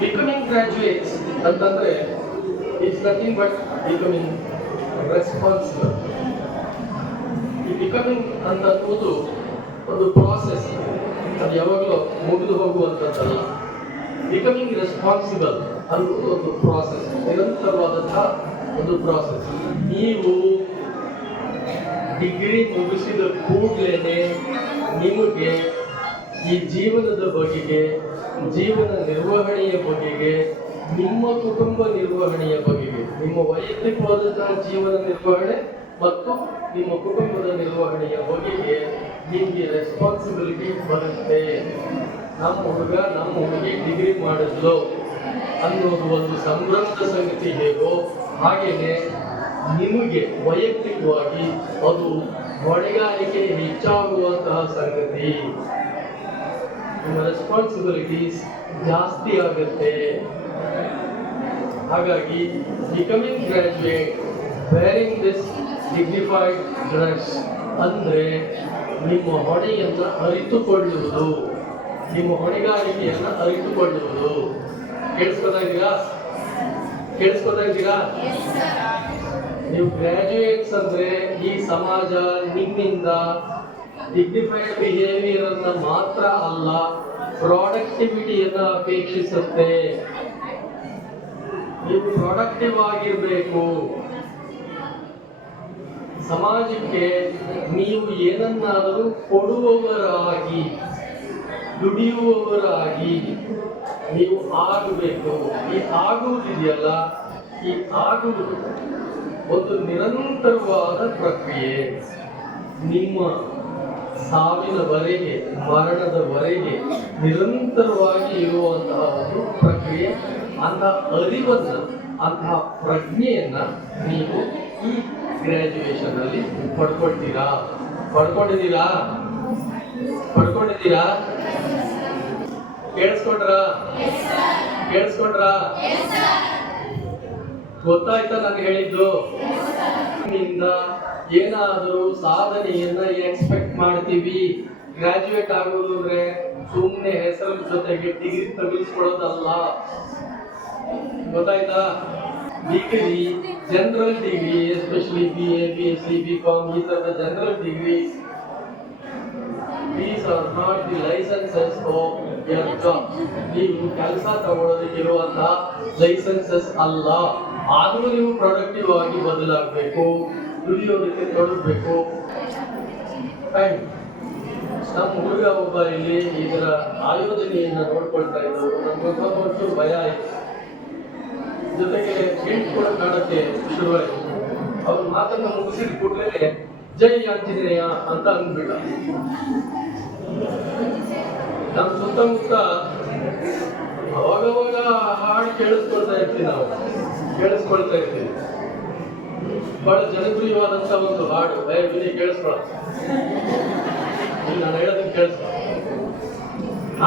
Becoming graduates ಅಂತಂದ್ರೆ it's nothing but becoming responsible ಈ becoming ಅಂತ ಒಂದು ಪ್ರಾಸೆಸ್ ಅದು ಯಾವಾಗಲೂ ಮುಗಿದು ಹೋಗುವಂಥದ್ದಲ್ಲ. ಬಿಕಮಿಂಗ್ ರೆಸ್ಪಾನ್ಸಿಬಲ್ ಅನ್ನೋದು ಒಂದು ಪ್ರಾಸೆಸ್ ನಿರಂತರವಾದಂತಹ ಒಂದು ಪ್ರಾಸೆಸ್ ನೀವು ಡಿಗ್ರಿ ಮುಗಿಸಿದ ಕೂಡಲೇ ನಿಮಗೆ ಈ ಜೀವನದ ಬಗೆಗೆ ಜೀವನ ನಿರ್ವಹಣೆಯ ಬಗೆಗೆ, ನಿಮ್ಮ ಕುಟುಂಬ ನಿರ್ವಹಣೆಯ ಬಗೆಗೆ, ನಿಮ್ಮ ವೈಯಕ್ತಿಕವಾದಂತಹ ಜೀವನ ನಿರ್ವಹಣೆ ಮತ್ತು ನಿಮ್ಮ ಕುಟುಂಬದ ನಿರ್ವಹಣೆಯ ಬಗೆಗೆ ನಿಮಗೆ ರೆಸ್ಪಾನ್ಸಿಬಿಲಿಟಿ ಬರುತ್ತೆ. ನಮ್ಮ ಹುಡುಗ ನಮ್ಮ ಹುಡುಗಿ ಡಿಗ್ರಿ ಮಾಡಿದ್ಲು ಅನ್ನೋದು ಒಂದು ಸಂಭ್ರಮದ ಸಂಗತಿ ಹೇಗೋ ಹಾಗೆಯೇ ನಿಮಗೆ ವೈಯಕ್ತಿಕವಾಗಿ ಅದು ಹೊಣೆಗಾರಿಕೆ ಹೆಚ್ಚಾಗುವಂತಹ ಸಂಗತಿ. ರೆಸ್ಪಾನ್ಸಿಬಿಲಿಟೀಸ್ ಜಾಸ್ತಿ ಆಗುತ್ತೆ. ಹಾಗಾಗಿ becoming graduate wearing this dignified dress ಅಂದರೆ ನಿಮ್ಮ ಹೊಣೆಯನ್ನು ಅರಿತುಕೊಳ್ಳುವುದು. ನಿಮ್ಮ ಹೊಣೆಗಾರಿಕೆಯನ್ನು ಅರಿತುಕೊಳ್ಳುವುದು. ಕೇಳಿಸ್ಕೊತಾ ಇದ್ದೀರಾ? ಕೇಳಿಸ್ಕೊತಾ ಇದ್ದೀರಾ? ನೀವು ಗ್ರ್ಯಾಜುಯೇಟ್ಸ್ ಅಂದರೆ ಈ ಸಮಾಜ ನಿಮ್ಮಿಂದ ಡಿಗ್ನಿಫೈಡ್ ಬಿಹೇವಿಯರ್ ಅನ್ನ ಮಾತ್ರ ಅಲ್ಲ ಪ್ರಾಡಕ್ಟಿವಿಟಿಯನ್ನ ಅಪೇಕ್ಷಿಸುತ್ತೆ. ನೀವು ಪ್ರಾಡಕ್ಟಿವ್ ಆಗಿರ್ಬೇಕು. ಸಮಾಜಕ್ಕೆ ನೀವು ಏನನ್ನಾದರೂ ಕೊಡುವವರಾಗಿ, ದುಡಿಯುವವರಾಗಿ ನೀವು ಆಗಬೇಕು. ಈ ಆಗುವುದಿದೆಯಲ್ಲ, ಈ ಆಗುವುದು ಒಂದು ನಿರಂತರವಾದ ಪ್ರಕ್ರಿಯೆ. ನಿಮ್ಮ ಸಾವಿನವರೆಗೆ ಮರಣದವರೆಗೆ ನಿರಂತರವಾಗಿ ಇರುವಂತಹ ಒಂದು ಪ್ರಕ್ರಿಯೆ ಅಂತಹ ಅರಿವನ್ನು ಅಂತಹ ಪ್ರಜ್ಞೆಯನ್ನು ನೀವು ಈ ಗ್ರ್ಯಾಜುಯೇಷನಲ್ಲಿ ಅಲ್ಲಿ ಪಡ್ಕೊಳ್ತೀರಾ? ಪಡ್ಕೊಂಡಿದ್ದೀರಾ? ಪಡ್ಕೊಂಡಿದ್ದೀರಾ? ಕೇಳಿಸ್ಕೊಂಡ್ರ? ಕೇಳಿಸ್ಕೊಂಡ್ರ? ಗೊತ್ತಾಯ್ತಾ ನಾನು ಹೇಳಿದ್ದು? ಏನಾದರೂ ಸಾಧನೆಯನ್ನ ಎಕ್ಸ್ಪೆಕ್ಟ್ ಮಾಡ್ತೀವಿ. ಗ್ರಾಜುಯೇಟ್ ಆಗೋದು ಸುಮ್ಮನೆ ಹೆಸರು ಜೊತೆಗೆ ಡಿಗ್ರಿ ತಗಿಸ್ಕೊಳ್ಳೋದಲ್ಲ ಗೊತ್ತಾಯ್ತಾ? Degree general degree especially B A B S C B com ಈ ಥರದ general degree these are not the licenses of your job ನೀವು ಕೆಲಸ ತಗೊಳ್ಳೋದಕ್ಕೆ ಇರುವಂತಹ ಲೈಸೆನ್ಸಸ್ ಅಲ್ಲ. ಆದರೂ ನೀವು ಪ್ರೊಡಕ್ಟಿವ್ ಆಗಿ ಬದಲಾಗಬೇಕು, ದುಡಿಯೋದಕ್ಕೆ ತೊಡಗಬೇಕು. ನಮ್ಮ ಹುಡುಗ ಒಬ್ಬ ಇಲ್ಲಿ ಇದರ ಆಯೋಜನೆಯನ್ನ ನೋಡ್ಕೊಳ್ತಾ ಇದ್ದವರು ಒಂದು ಭಯ ಆಯ್ತು. ಜೊತೆಗೆ ಹಿಂಟ್ ಕೂಡ ಕಾಣಕ್ಕೆ ಶುರುವಾಯಿತು. ಅವ್ರ ಮಾತನ್ನ ಮುಗಿಸಿದ ಕೂಡಲೇ ಜೈ ಆಂಜನೇಯ ಅಂತ ಅಂದ್ಬಿಟ್ಟ. ನಮ್ಮ ಸುತ್ತಮುತ್ತ ಅವಾಗವಾಗ ಹಾಡು ಕೇಳಿಸ್ಕೊಳ್ತಾ ಇರ್ತೀವಿ ನಾವು. ಕೇಳಿಸ್ಕೊಳ್ತಾ ಇದ್ದೀನಿ. ಬಹಳ ಜನಪ್ರಿಯವಾದಂತ ಒಂದು ಹಾಡು ದಯವಿಟ್ಟು ಕೇಳಿಸ್ಕೊಳ. ನಾನು ಹೇಳೋದನ್ನ ಕೇಳಿಸ್ಕೊಳ.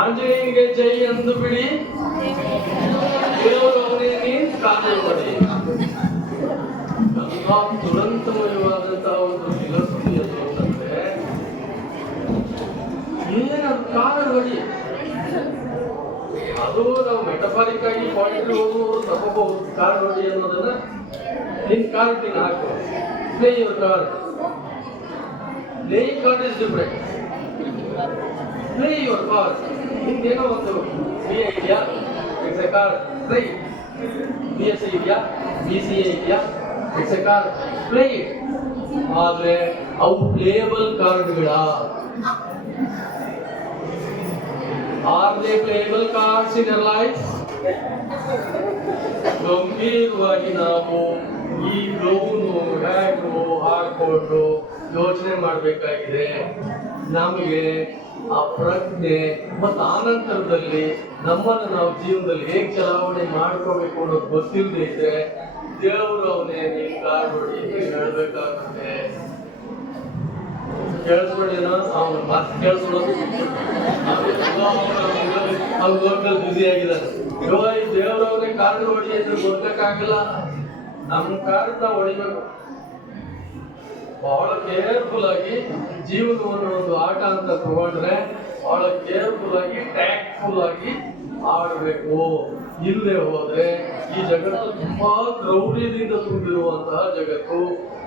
ಆಂಜನೇಯನಿಗೆ ಜೈ ಅಂದು ಬಿಡಿ. ಅವನೇ ನೀನ್ ಮಾಡಿ ದುರಂತಮಯವಾದಂತಹ ಒಂದು ಫಿಲಸಫಿ ಅದು ಅಂತಂದ್ರೆ ಏನದು ಕಾರು ಹೊಡಿ ಅದು ನಾವು ಮೆಟಫಾರಿಕ್ ಆಗಿ ಪಾಯಿಂಟ್ ಹೋಗುವವರು ತಗೋಬಹುದು ಕಾರ್ ಹೊಡಿ ಅನ್ನೋದನ್ನ ನಿನ್ ಕಾರ್ ನೀನು ಹಾಕು. Play your card playing card is different play your card ನಿಂದೇನೋ ಒಂದು ಬಿ ಎ ಇದೆಯಾ it's a card play B S C ಇದೆಯಾ ಬಿ ಸಿ ಎ ಇದೆಯಾ it's a card play it ಆದ್ರೆ ಅವು ಪ್ಲೇಯಬಲ್ ಕಾರ್ಡ್ಗಳ are they playable cards in your life ಗಂಭೀರವಾಗಿ ನಾವು ಈ ಲೋನ್ ಹ್ಯಾಟು ಹಾಕೊಂಡು ಯೋಚನೆ ಮಾಡಬೇಕಾಗಿದೆ. ನಮಗೆ ಆ ಪ್ರಜ್ಞೆ ಮತ್ತು ಆನಂತರದಲ್ಲಿ ನಮ್ಮನ್ನು ನಾವು ಜೀವನದಲ್ಲಿ ಹೇಗೆ ಚಲಾವಣೆ ಮಾಡ್ಕೋಬೇಕು ಅನ್ನೋದು ಗೊತ್ತಿಲ್ಲದೆ ಇದ್ರೆ ದೇವರು ಅವನೇ ನೀನು ಕಾರ್ ನೋಡಿ ಹೇಳ್ಬೇಕಾಗುತ್ತೆ. ಕೇಳಿಸ್ಕೊಳ್ಳೇನೋ ಅವ್ನು ಮಾತು ಕೇಳಿಸ್ಕೊಳ್ಳೋದು. ಅವ್ನ ಲೋಕಲ್ ಬ್ಯುಸಿ ಆಗಿದ್ದಾನೆ. ಇವ ಈ ದೇವರವ್ರೆ ಕಾರ್ ಹೊಡಿ ಅಂದ್ರೆ ಗೊತ್ತಕ್ಕಾಗಲ್ಲ ನಮ್ಮ ಕಾರು ನಾವು ಹೊಡಿಬೇಕು. ಬಹಳ ಕೇರ್ಫುಲ್ ಆಗಿ ಜೀವನವನ್ನು ಒಂದು ಆಟ ಅಂತ ತಗೊಂಡ್ರೆ ಬಹಳ ಕೇರ್ಫುಲ್ ಆಗಿ ಟ್ಯಾಕ್ಟ್ಫುಲ್ ಆಗಿ ಆಡಬೇಕು. ಇಲ್ಲದೆ ಹೋದ್ರೆ ಈ ಜಗತ್ತು ತುಂಬಾ ಕ್ರೌರ್ಯದಿಂದ ತುಂಬಿರುವಂತಹ ಜಗತ್ತು,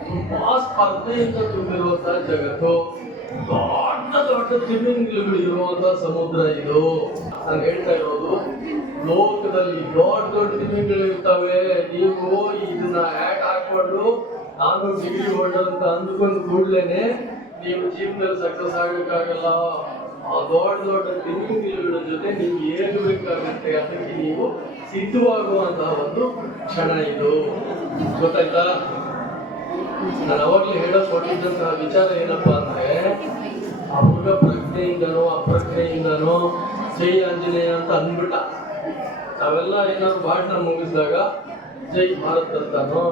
ತುಂಬಾ ಸ್ಪರ್ಧೆಯಿಂದ ತುಂಬಿರುವಂತಹ ಜಗತ್ತು, ದೊಡ್ಡ ದೊಡ್ಡ ತಿಮಿಂಗಿಲುಗಳು ಇರುವಂತಹ ಸಮುದ್ರ ಇದು. ನಾನು ಹೇಳ್ತಾ ಇರೋದು ಲೋಕದಲ್ಲಿ ದೊಡ್ಡ ದೊಡ್ಡ ತಿಮಿಂಗಿಲು ಇರ್ತವೆ. ನೀವು ಇದನ್ನ ಹ್ಯಾಟ್ ಹಾಕೊಂಡು ನಾನು ಡಿಗ್ರಿ ಹೋಲ್ಡರ್ ಅಂತ ಅಂದ್ಕೊಂಡು ಕೂಡ್ಲೇನೆ ನೀವು ಜೀವನದಲ್ಲಿ ಸಕ್ಸಸ್ ಆಗಬೇಕಾಗಲ್ಲ. ಆ ದೊಡ್ಡ ದೊಡ್ಡ ತಿಂಗಳ ಜೊತೆ ನೀವು ಏನು ಬೇಕಾಗುತ್ತೆ ಅದಕ್ಕೆ ನೀವು ಸಿದ್ಧವಾಗುವಂತಹ ಒಂದು ಕ್ಷಣ ಇದು. ಗೊತ್ತಾಯ್ತಾ? ನಾನು ಅವಾಗ್ಲೇ ಹೇಳಕ್ ಹೊರಟಿದ್ದಂತಹ ವಿಚಾರ ಏನಪ್ಪಾ ಅಂದ್ರೆ ಹುಡುಗ ಪ್ರಜ್ಞೆಯಿಂದನೋ ಅಪ್ರಜ್ಞೆಯಿಂದನೋ ಜೈ ಆಂಜನೇಯ ಅಂತ ಅಂದ್ಬಿಟ್ಟ. ನಾವೆಲ್ಲ ಏನಾದ್ರು ಭಾಷಣ ಮುಗಿಸಿದಾಗ, ಜೈ ಭಾರತ್ ಅಂತಾನೋ,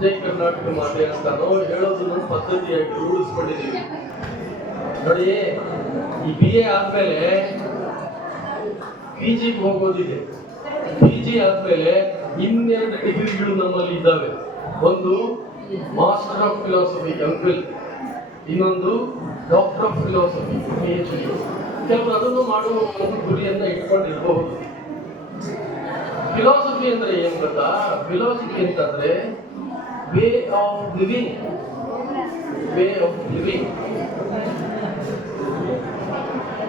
ಜೈ ಕರ್ನಾಟಕ ಮಾತೆ ಅಂತಾನೋ ಹೇಳೋದನ್ನ ಪದ್ಧತಿಯಾಗಿ ರೂಢಿಸ್ಕೊಂಡಿದ್ದೀವಿ. ನೋಡಿ ಈ ಬಿ ಎ ಆದ್ಮೇಲೆ ಪಿ ಜಿಗೆ ಹೋಗೋದಿದೆ. ಪಿ ಜಿ ಆದ್ಮೇಲೆ ಇನ್ನೆರಡು ಡಿಗ್ರಿಗಳು ನಮ್ಮಲ್ಲಿ ಇದ್ದಾವೆ. ಒಂದು ಮಾಸ್ಟರ್ ಆಫ್ ಫಿಲಾಸಫಿ ಎಂ ಇನ್ನೊಂದು doctor of philosophy P H D ಕೆಲವರು ಅದನ್ನು ಮಾಡುವ ಒಂದು ಗುರಿಯನ್ನ ಇಟ್ಕೊಂಡಿರಬಹುದು ಫಿಲಾಸಫಿ ಅಂದ್ರೆ ಏನ್ ಗೊತ್ತಾ? ಫಿಲಾಸಫಿ ಅಂತಂದ್ರೆ way of living way of living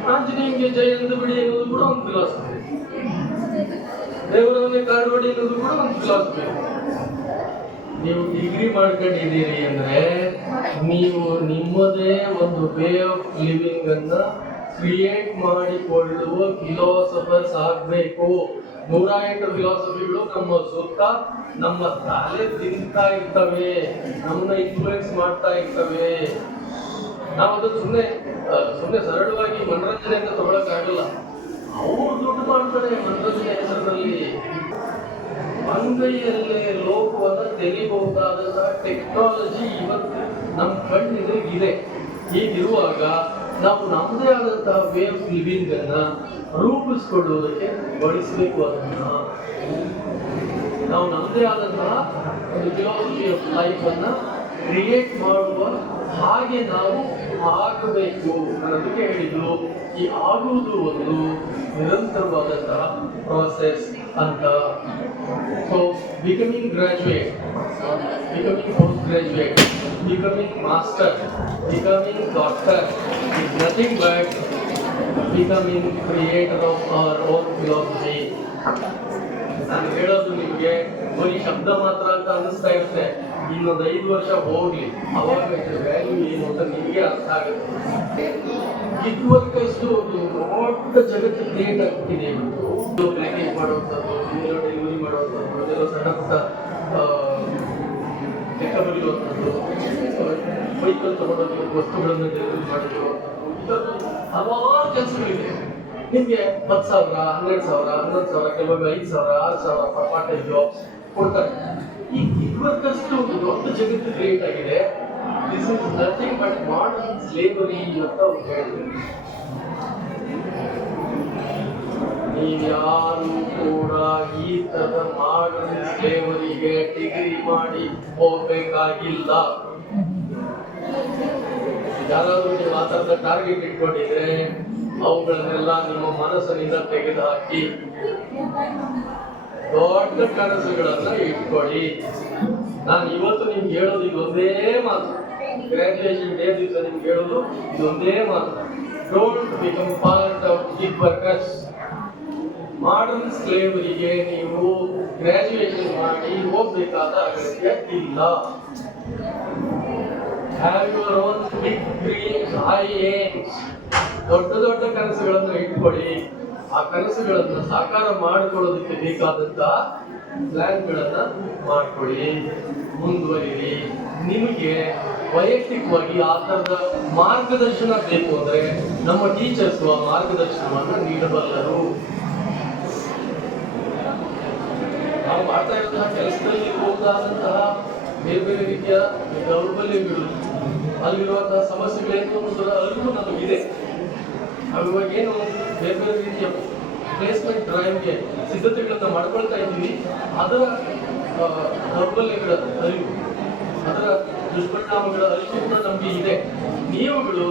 ಆಂಜನೇಯಂಗೆ ಜೈ ಎಂದು ಬಿಡಿ ಎನ್ನುವುದು ಕೂಡ ಒಂದು ಫಿಲಾಸಫಿ ದೇವರನ್ನೇ ಕಾಡುವಡಿ ಎನ್ನುವುದು ಕೂಡ ಒಂದು ಫಿಲಾಸಫಿ ನೀವು ಡಿಗ್ರಿ ಮಾಡ್ಕೊಂಡಿದ್ದೀರಿ ಅಂದ್ರೆ ನೀವು ನಿಮ್ಮದೇ ಒಂದು ವೇ ಆಫ್ ಲಿವಿಂಗ್ ಅನ್ನ ಕ್ರಿಯೇಟ್ ಮಾಡಿಕೊಳ್ಳುವ ಫಿಲಾಸಫರ್ಸ್ ಆಗ್ಬೇಕು. ನೂರ ಎಂಟು ಫಿಲಾಸಫಿಗಳು ನಮ್ಮ ಸುತ್ತ, ನಮ್ಮ ತಲೆ ತಿಂತಾ ಇರ್ತವೆ, ನಮ್ಮನ್ನ ಇನ್ಫ್ಲೂಯೆನ್ಸ್ ಮಾಡ್ತಾ ಇರ್ತವೆ. ನಾವು ಅದು ಸುಮ್ಮನೆ ಸುಮ್ಮನೆ ಸರಳವಾಗಿ ಮನರಂಜನೆ ಅಂತ ತಗೊಳಕ್ ಆಗಲ್ಲ ಅವ್ರು ದುಡ್ಡು ಮಾಡ್ತಾರೆ, ಮನರಂಜನೆ ಹೆಸರಲ್ಲಿ ಅಂಗೈಯಲ್ಲೇ ಲೋಕವನ್ನು ತೆಗಿಬಹುದಾದಂತಹ ಟೆಕ್ನಾಲಜಿ ಇವತ್ತು ನಮ್ಮ ಕಣ್ಣೆದುರಿಗಿದೆ. ಹೀಗಿರುವಾಗ ನಾವು ನಮ್ಮದೇ ಆದಂತಹ ವೇ ಆಫ್ ಲಿವಿಂಗ್ ಅನ್ನ ರೂಪಿಸ್ಕೊಳ್ಳುವುದಕ್ಕೆ ಬಳಸಬೇಕು ಅದನ್ನ ನಾವು ನಮ್ಮದೇ ಆದಂತಹ ಒಂದು ಫಿಲಾಸಫಿ ಆಫ್ ಲೈಫ್ ಅನ್ನ ಕ್ರಿಯೇಟ್ ಮಾಡುವ ಹಾಗೆ ನಾವು ಆಗಬೇಕು ಅನ್ನೋದಕ್ಕೆ ಹೇಳಿದ್ರು. ಈ ಆಗುವುದು ಒಂದು ನಿರಂತರವಾದಂತಹ ಪ್ರಾಸೆಸ್ ಅಂತ. So becoming graduate becoming post graduate becoming master becoming doctor is nothing but becoming creator of our own ನಾನು ಹೇಳೋದು ನಿಮಗೆ, ಬರೀ ಶಬ್ದ ಮಾತ್ರ ಅಂತ ಅನಿಸ್ತಾ ಇರುತ್ತೆ. ಇನ್ನೊಂದು ಐದು ವರ್ಷ ಹೋಗ್ಲಿ, ಅವಾಗ ವ್ಯಾಲ್ಯೂ ಏನು ಅಂತ ನಿಮಗೆ ಅರ್ಥ ಆಗುತ್ತೆ. ಇದುವರೆಗಷ್ಟು ಒಂದು ದೊಡ್ಡ ಜಗತ್ತು ಕ್ರಿಯೇಟ್ ಆಗ್ತಿದೆ ಇವತ್ತು. ಪ್ಯಾಕೇಜ್ ಮಾಡುವಂಥದ್ದು ಇದೆಲ್ಲ ಸಣ್ಣ ಪುಟ್ಟ ಲೆಕ್ಕ ಬರೆಯುವಂಥದ್ದು ಬೈಕಲ್ಲಿ ತಗೊಂಡೋಗಿ ವಸ್ತುಗಳನ್ನು ಡೆಲಿವರಿ ಇದೊಂದು ಹಲವಾರು ಕೆಲಸಗಳಿದೆ ನಿಮಗೆ ಹತ್ತು ಸಾವಿರ ಹನ್ನೆರಡು ಸಾವಿರ ಹನ್ನೊಂದು ಸಾವಿರ ಕೆಲವೊಮ್ಮೆ ಐದು ಸಾವಿರ ಆರು ಸಾವಿರ ಪಾರ್ಟ್ ಟೈಮ್ ಜಾಬ್ಸ್ ಕೊಡ್ತಾರೆ ಈ ಇವತ್ತಷ್ಟು ಒಂದು ದೊಡ್ಡ ಜಗತ್ತು ಕ್ರಿಯೇಟ್ ಆಗಿದೆ this is nothing but modern slavery ಅಂತ ಅವ್ರು ಹೇಳಿದ್ರು. ನೀವ್ಯಾರು ಕೂಡ ಈ ತರ ಮಾಡಲು ದೇವರಿಗೆ ಡಿಗ್ರಿ ಮಾಡಿ ಹೋಗ್ಬೇಕಾಗಿಲ್ಲ. ಯಾರಾದ್ರೂ ನೀವು ಆ ಟಾರ್ಗೆಟ್ ಇಟ್ಕೊಂಡಿದ್ರೆ ಅವುಗಳನ್ನೆಲ್ಲ ನಿಮ್ಮ ಮನಸ್ಸಿನಿಂದ ತೆಗೆದುಹಾಕಿ. ದೊಡ್ಡ ಕನಸುಗಳನ್ನ ಇಟ್ಕೊಳ್ಳಿ. ನಾನು ಇವತ್ತು ನಿಮ್ಗೆ ಹೇಳೋದು ಇದೊಂದೇ ಮಾತು. ಗ್ರಾಜುಯೇಷನ್ ಡೇ ದಿವಸ ನಿಮ್ಗೆ ಹೇಳೋದು ಇದೊಂದೇ ಮಾತು. Don't become part of gig workers modern ಸ್ಲೇವರಿಗೆ ನೀವು ಗ್ರಾಜುಯೇಷನ್ ಮಾಡಿ ಹೋಗ್ಬೇಕಾದ ಅಗತ್ಯ ಇಲ್ಲ. ದೊಡ್ಡ ದೊಡ್ಡ ಕನಸುಗಳನ್ನು ಇಟ್ಕೊಳ್ಳಿ. ಆ ಕನಸುಗಳನ್ನು ಸಾಕಾರ ಮಾಡಿಕೊಳ್ಳೋದಕ್ಕೆ ಬೇಕಾದಂತ ಪ್ಲಾನ್ಗಳನ್ನ ಮಾಡ್ಕೊಳ್ಳಿ. ಮುಂದುವರಿ ನಿಮಗೆ ವೈಯಕ್ತಿಕವಾಗಿ ಆ ಥರದ ಮಾರ್ಗದರ್ಶನ ಬೇಕು ಅಂದ್ರೆ ನಮ್ಮ ಟೀಚರ್ಸ್ ಆ ಮಾರ್ಗದರ್ಶನವನ್ನು ನೀಡಬಲ್ಲರು ನಾವು ಮಾಡ್ತಾ ಇರುವಂತಹ ಕೆಲಸದಲ್ಲಿ ಹೋಗದಾದಂತಹ ಬೇರೆ ಬೇರೆ ರೀತಿಯ ದೌರ್ಬಲ್ಯಗಳು, ಅಲ್ಲಿರುವಂತಹ ಸಮಸ್ಯೆಗಳೇನು ಅರಿವು ನಮಗಿದೆ. ಇವಾಗ ಏನು ಬೇರೆ ಬೇರೆ ರೀತಿಯ ಪ್ಲೇಸ್ಮೆಂಟ್ ಡ್ರಾಯಿಂಗ್ಗೆ ಸಿದ್ಧತೆಗಳನ್ನು ಮಾಡ್ಕೊಳ್ತಾ ಇದ್ದೀವಿ. ಅದರ ದೌರ್ಬಲ್ಯಗಳ ಅರಿವು, ಅದರ ದುಷ್ಪರಿಣಾಮಗಳ ಅರಿವು ಕೂಡ ನಮಗೆ ಇದೆ. ನೀವುಗಳು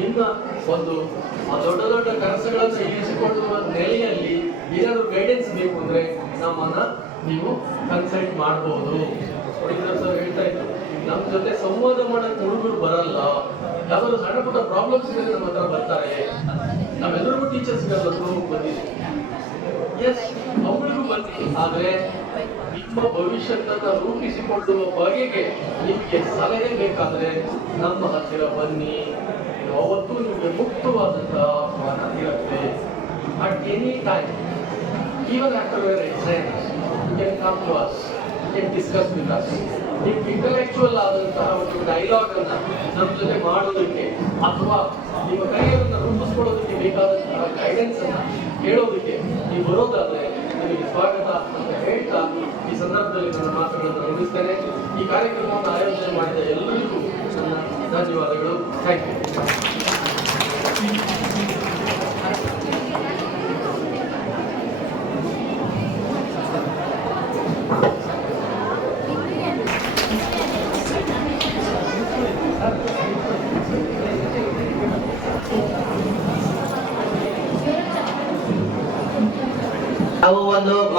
ನಿಮ್ಮ ಒಂದು ದೊಡ್ಡ ದೊಡ್ಡ ಕನಸುಗಳನ್ನು ಇರಿಸಿಕೊಳ್ಳುವ ನೆಲೆಯಲ್ಲಿ ಏನಾದ್ರು ಗೈಡೆನ್ಸ್ ಬೇಕು ಅಂದ್ರೆ ನಮ್ಮನ್ನ ನೀವು ಕನ್ಸಲ್ಟ್ ಮಾಡಬಹುದು ಸರ್ ಹೇಳ್ತಾ ಇದ್ರು ನಮ್ಮ ಜೊತೆ ಸಂವಾದ ಮಾಡಕ್ಕೆ ಹುಡುಗರು ಬರಲ್ಲ. ಯಾವ್ದಾದ್ರು ಸಣ್ಣ ಪುಟ್ಟ ಪ್ರಾಬ್ಲಮ್ಸ್ ಇದ್ರೆ ನಮ್ಮ ಹತ್ರ ಬರ್ತಾರೆ ನಾವೆಲ್ಲರಿಗೂ ಟೀಚರ್ಸ್ ಬಂದಿದ್ದೀವಿ. ಎಸ್ ಅವರಿಗೂ ಬನ್ನಿ ಆದ್ರೆ ನಿಮ್ಮ ಭವಿಷ್ಯದ ರೂಪಿಸಿಕೊಳ್ಳುವ ಬಗೆಗೆ ನಿಮಗೆ ಸಲಹೆ ಬೇಕಾದ್ರೆ ನಮ್ಮ ಹತ್ತಿರ ಬನ್ನಿ. ಅವತ್ತು ನಿಮಗೆ ಮುಕ್ತವಾದಂತಹ ಇರುತ್ತೆ at any time even after your exam you can come to us you can discuss with us ನೀವು ಇಂಟಲೆಕ್ಚುವಲ್ ಆದಂತಹ ಒಂದು ಡೈಲಾಗ್ ಅನ್ನ ನಮ್ಮ ಜೊತೆ ಮಾಡೋದಕ್ಕೆ ಅಥವಾ ನಿಮ್ಮ ಕೈಯನ್ನ ರೂಪಿಸ್ಕೊಳ್ಳೋದಕ್ಕೆ ಬೇಕಾದಂತಹ ಗೈಡೆನ್ಸ್ ಅನ್ನ ಹೇಳೋದಕ್ಕೆ ನೀವು ಬರೋದಾದ್ರೆ ನಿಮಗೆ ಸ್ವಾಗತ ಅಂತ ಹೇಳ್ತಾ ಈ ಸಂದರ್ಭದಲ್ಲಿ ನನ್ನ ಮಾತುಗಳನ್ನು ಮುಗಿಸ್ತೇನೆ. ಈ ಕಾರ್ಯಕ್ರಮವನ್ನು ಆಯೋಜನೆ ಮಾಡಿದ ಎಲ್ಲರಿಗೂ ನನ್ನ ಧನ್ಯವಾದಗಳು. ಥ್ಯಾಂಕ್ ಯು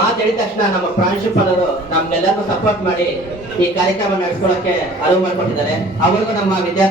ಮಾತು ತಕ್ಷಣ ನಮ್ಮ ಪ್ರಾಂಶುಪಾಲರು ನಮ್ಗೆಲ್ಲರಿಗೂ ಸಪೋರ್ಟ್ ಮಾಡಿ ಈ ಕಾರ್ಯಕ್ರಮ ನಡೆಸ್ಕೊಳಕ್ಕೆ ಅನುವು ಮಾಡಿಕೊಟ್ಟಿದ್ದಾರೆ. ಅವರಿಗೂ ನಮ್ಮ ವಿದ್ಯಾರ್ಥಿ